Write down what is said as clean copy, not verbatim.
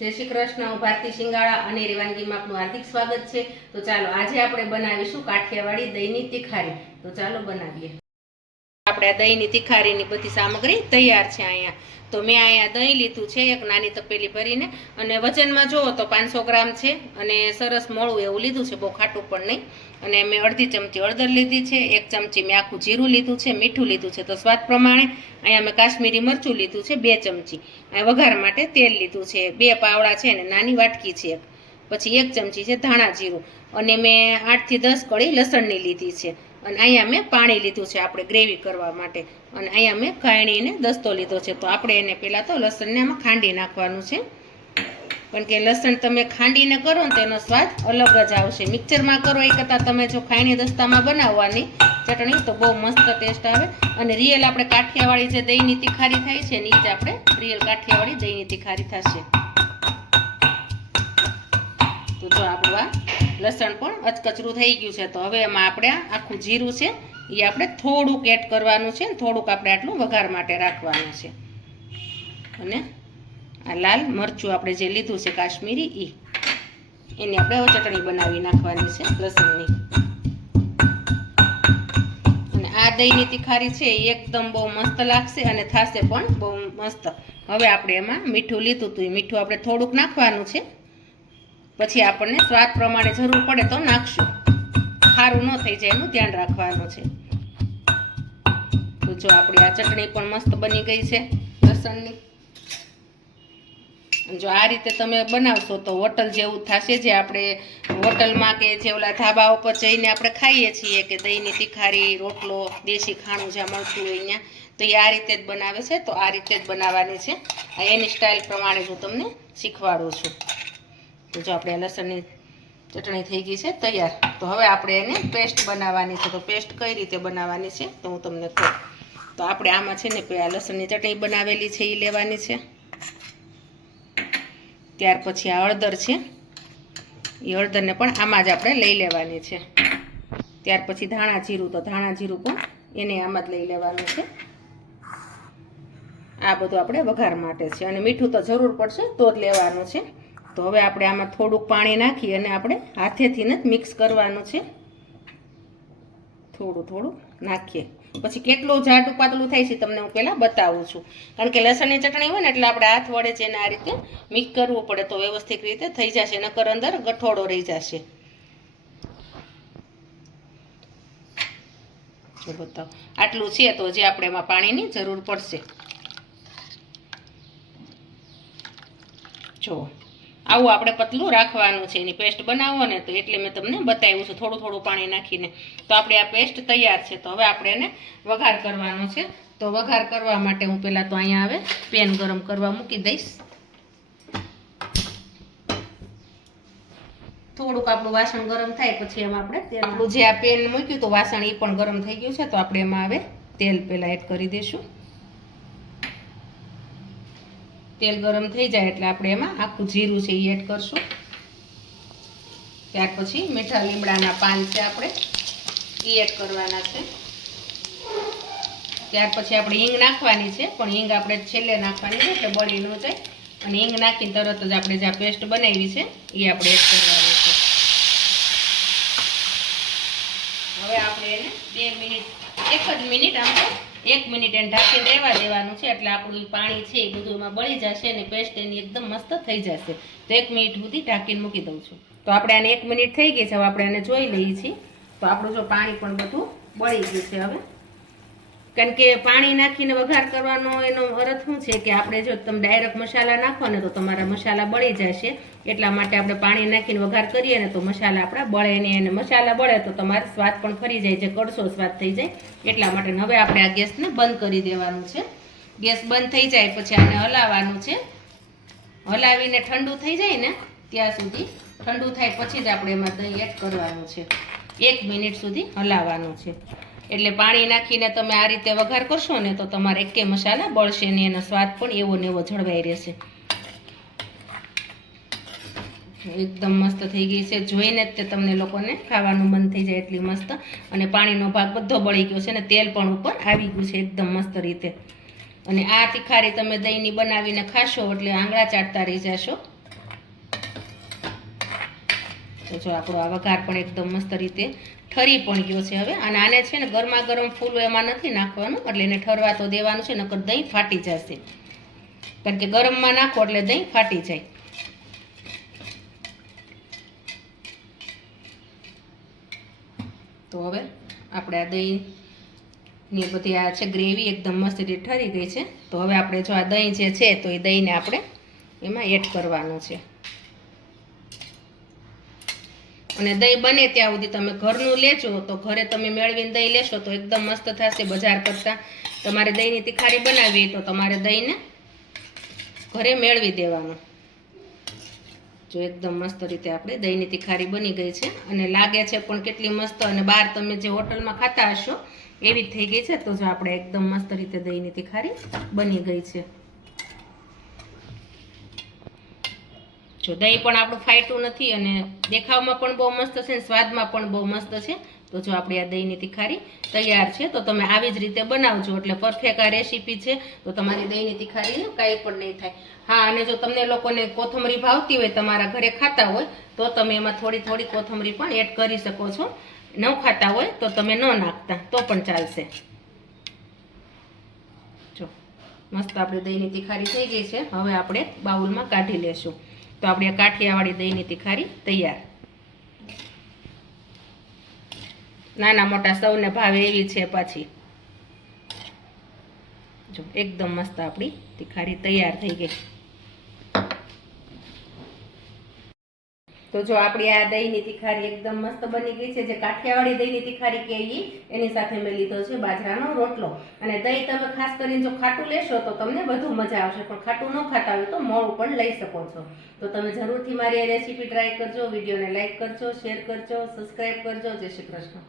જય શ્રી કૃષ્ણ. હું ભારતી શિંગાળા અને વાનગીમાં આપનું હાર્દિક સ્વાગત છે. તો ચાલો આજે આપણે બનાવીશું કાઠિયાવાડી દહીંની તીખારી. તો ચાલો બનાવીએ. આપણે આ દહીંની તીખારીની બધી સામગ્રી તૈયાર છે. અહીંયા તો મેં અહીંયા દહીં લીધું છે એક નાની તપેલી ભરીને, અને વજનમાં જુઓ તો 500 ગ્રામ છે, અને સરસ મોળું એવું લીધું છે, બહુ ખાટું પણ નહીં. અને મેં અડધી ચમચી હળદર લીધી છે, 1 ચમચી મેં આખું જીરું લીધું છે, મીઠું લીધું છે તો સ્વાદ પ્રમાણે. અહીંયા મેં કાશ્મીરી મરચું લીધું છે 2 ચમચી. અહીંયા વઘાર માટે તેલ લીધું છે 2 પાવડા છે, અને નાની વાટકી છે એક. પછી 1 ચમચી છે ધાણા જીરું, અને મેં 8 થી 10 કળી લસણની લીધી છે. અને અહીંયા મેં પાણી લીધું છે આપણે ગ્રેવી કરવા માટે. અને અહીંયા મેં ખાયણીને દસ્તો લીધો છે. તો આપણે એને પહેલાં તો લસણને આમાં ખાંડી નાખવાનું છે, કારણ કે લસણ તમે ખાંડીને કરો ને તેનો સ્વાદ અલગ જ આવશે. મિક્સરમાં કરો એ કરતાં તમે જો ખાયણી દસ્તામાં બનાવવાની ચટણી તો બહુ મસ્ત ટેસ્ટ આવે. અને રિયલ આપણે કાઠિયાવાડી જે દહીંની તીખારી થાય છે ને એ જ આપણે રિયલ કાઠિયાવાડી દહીંની તીખારી થશે. તો જો આપણું આ લસણ પણ અચકચરું થઈ ગયું છે. તો હવે એમાં આપણે આખું જીરું છે એ આપણે થોડુંક એડ કરવાનું છે, થોડુંક આપણે આટલું વઘાર માટે રાખવાનું છે. અને આ લાલ મરચું આપણે જે લીધું છે કાશ્મીરી એની આપણે હવે ચટણી બનાવી નાખવાની છે લસણની. અને આ દહીંની તીખારી છે એ એકદમ બહુ મસ્ત લાગશે અને થાશે પણ બહુ મસ્ત. હવે આપણે એમાં મીઠું લીધું હતું, એ મીઠું આપણે થોડુંક નાખવાનું છે, પછી આપણને સ્વાદ પ્રમાણે જરૂર પડે તો નાખશું. ખારું ન થઈ જાય એનું ધ્યાન રાખવાનું છે. તો જો આપણી આ ચટણી પણ મસ્ત બની ગઈ છે લસણની. જો આ રીતે તમે બનાવશો તો હોટલ જેવું થશે, જે આપણે હોટલમાં કે જે ઓલા ધાબા ઉપર જઈને આપણે ખાઈએ છીએ કે દહીંની તીખારી રોટલો દેશી ખાણું જ્યાં મળતું હોય અહીંયા, તો એ આ રીતે જ બનાવે છે. તો આ રીતે જ બનાવવાની છે. એની સ્ટાઇલ પ્રમાણે હું તમને શીખવાડું છું. તો જો આપણે લસણની ચટણી થઈ ગઈ છે તૈયાર. તો હવે આપણે એને પેસ્ટ બનાવવાની છે. તો પેસ્ટ કઈ રીતે બનાવવાની છે તો હું તમને કહું. તો આપણે આમાં છે ને આ લસણની ચટણી બનાવેલી છે એ લેવાની છે. ત્યાર પછી આ હળદર છે, એ હળદરને પણ આમાં જ આપણે લઈ લેવાની છે. ત્યાર પછી ધાણા જીરું, તો ધાણા જીરું પણ એને આમાં જ લઈ લેવાનું છે. આ બધું આપણે વઘાર માટે છે. અને મીઠું તો જરૂર પડશે તો જ લેવાનું છે. તો હવે આપણે આમાં થોડુંક પાણી નાખી અને આપણે હાથેથી જ મિક્સ કરવાનું છે. થોડું થોડું નાખીએ. પછી કેટલું જાડું પાતળું થાય છે તમને હું પહેલાં બતાવું છું, કારણ કે લસણની ચટણી હોય ને એટલે આપણે હાથ વડે જ એને આ રીતે મિક્સ કરવું પડે તો વ્યવસ્થિત રીતે થઈ જશે, નકર અંદર ગઠોડો રહી જશે. જો બતાવો આટલું છે, તો જે આપણે એમાં પાણીની જરૂર પડશે. જો આવું આપણે પતલું રાખવાનું છે. એની પેસ્ટ બનાવો ને તો એટલે મેં તમને બતાવ્યું છે થોડું થોડું પાણી નાખીને. તો આપણે આ પેસ્ટ તૈયાર છે. તો હવે આપણે એને વઘાર કરવાનો છે. તો વઘાર કરવા માટે હું પહેલાં તો અહીંયા હવે પેન ગરમ કરવા મૂકી દઈશ. થોડુંક આપણું વાસણ ગરમ થાય પછી એમાં આપણે આપણું જે આ પેન મૂક્યું તો વાસણ એ પણ ગરમ થઈ ગયું છે. તો આપણે એમાં હવે તેલ પહેલાં એડ કરી દઈશું. તેલ ગરમ થઈ જાય એટલે આપણે એમાં આખું જીરું છે એ એડ કરશું. ત્યાર પછી મીઠા લીમડાના પાન છે આપણે એ એડ કરવાના છે. ત્યાર પછી આપણે હિંગ નાખવાની છે, પણ હિંગ આપણે છેલ્લે નાખવાની છે એટલે બળી ન જાય. અને હિંગ નાખીને તરત જ આપણે જે આ પેસ્ટ બનાવી છે એ આપણે એડ કરવાની છે. હવે આપણે એને 2 મિનિટ 1 જ મિનિટ આમ તો 1 મિનિટ એને ઢાંકીને રહેવા દેવાનું છે, એટલે આપણું પાણી છે એ બધું એમાં બળી જશે અને પેસ્ટ એની એકદમ મસ્ત થઈ જશે. તો 1 મિનિટ સુધી ઢાંકીને મૂકી દઉં છું. તો આપણે આને 1 મિનિટ થઈ ગઈ છે. હવે આપણે એને જોઈ લઈએ છીએ. તો આપણું જો પાણી પણ બધું બળી ગયું છે હવે, કારણ કે પાણી નાખીને વઘાર કરવાનો એનો અર્થ શું છે કે આપણે જો તમે ડાયરેક્ટ મસાલા નાખો ને તો તમારા મસાલા બળી જશે. એટલા માટે આપણે પાણી નાખીને વઘાર કરીએ ને તો મસાલા આપણા બળે નહીં, અને મસાલા બળે તો તમારો સ્વાદ પણ ફરી જાય છે, કડસો સ્વાદ થઈ જાય. એટલા માટે હવે આપણે આ ગેસને બંધ કરી દેવાનું છે. ગેસ બંધ થઈ જાય પછી આને હલાવવાનું છે. હલાવીને ઠંડુ થઈ જાય ને ત્યાં સુધી, ઠંડુ થાય પછી જ આપણે એમાં દહીં એડ કરવાનું છે. 1 મિનિટ સુધી હલાવવાનું છે. એટલે પાણી નાખીને તમે આ રીતે વઘાર કરશો ને તો તમારે એકે મસાલા બળશે ને એનો સ્વાદ પણ એવો ને એવો જળવાઈ રહેશે. એકદમ મસ્ત થઈ ગઈ છે. જોઈને જ તે તમને લોકોને ખાવાનું મન થઈ જાય એટલી મસ્ત. અને પાણીનો ભાગ બધો બળી ગયો છે અને તેલ પણ ઉપર આવી ગયું છે એકદમ મસ્ત રીતે. અને આ તીખારી તમે દહીંની બનાવીને ખાશો એટલે આંગળા ચાટતા રહી જશો. તો જો આપણો આ વઘાર પણ એકદમ મસ્ત રીતે ઠરી પણ ગયો છે હવે. અને આને છે ને ગરમા ગરમ ફૂલ એમાં નથી નાખવાનું, એટલે એને ઠરવા તો દેવાનું છે, નકર દહીં ફાટી જશે. કારણ કે ગરમમાં નાખો એટલે દહીં ફાટી જાય. તો હવે આપણે આ દહીંની બધી આ છે ગ્રેવી એકદમ મસ્ત રીતે ઠરી ગઈ છે. તો હવે આપણે જો આ દહીં જે છે તો એ દહીંને આપણે એમાં એડ કરવાનું છે. અને દહીં બને ત્યાં સુધી તમે ઘરનું લેજો, તો ઘરે તમે મેળવીને દહીં લેશો તો એકદમ મસ્ત થશે. બજાર કરતાં તમારે દહીંની તિખારી બનાવવી તો તમારે દહીંને ઘરે મેળવી દેવાનું. જો એકદમ મસ્ત રીતે આપણે દહીંની તિખારી બની ગઈ છે અને લાગે છે પણ કેટલી મસ્ત. અને બહાર તમે જે હોટલમાં ખાતા હશો એવી જ થઈ ગઈ છે. તો જો આપણે એકદમ મસ્ત રીતે દહીંની તિખારી બની ગઈ છે. જો દહીં પણ આપણું ફાટ્યું નથી અને દેખાવમાં પણ બહુ મસ્ત છે, સ્વાદમાં પણ બહુ મસ્ત છે. તો જો આપણી આ દહીંની તિખારી તૈયાર છે. તો તમે આવી જ રીતે બનાવજો, એટલે પરફેક્ટ આ રેસીપી છે. તો તમારી દહીંની તિખારીને કાંઈ પણ નહીં થાય. હા, અને જો તમને લોકોને કોથમરી ભાવતી હોય, તમારા ઘરે ખાતા હોય, તો તમે એમાં થોડી થોડી કોથમરી પણ એડ કરી શકો છો. ન ખાતા હોય તો તમે ન નાખતા તો પણ ચાલશે. જો મસ્ત આપણી દહીંની તિખારી થઈ ગઈ છે. હવે આપણે બાઉલમાં કાઢી લેશું. તો આપણી કાઠિયાવાડી દહીંની તિખારી તૈયાર. નાના મોટા સૌને ભાવે એવી છે પાછી. જો એકદમ મસ્ત આપણી તિખારી તૈયાર થઈ ગઈ. તો જો આપણી આ દહીંની તિખારી એકદમ મસ્ત બની ગઈ છે. જે કાઠિયાવાડી દહીંની તિખારી કહેવી એની સાથે મેં લીધો છે બાજરાનો રોટલો. અને દહીં તમે ખાસ કરીને જો ખાટું લેશો તો તમને વધુ મજા આવશે, પણ ખાટું ન ખાતા હોય તો મોળું પણ લઈ શકો છો. તો તમે જરૂરથી મારી આ રેસીપી ટ્રાય કરજો. વિડીયોને લાઈક કરજો, શેર કરજો, સબસ્ક્રાઈબ કરજો. જય શ્રી કૃષ્ણ.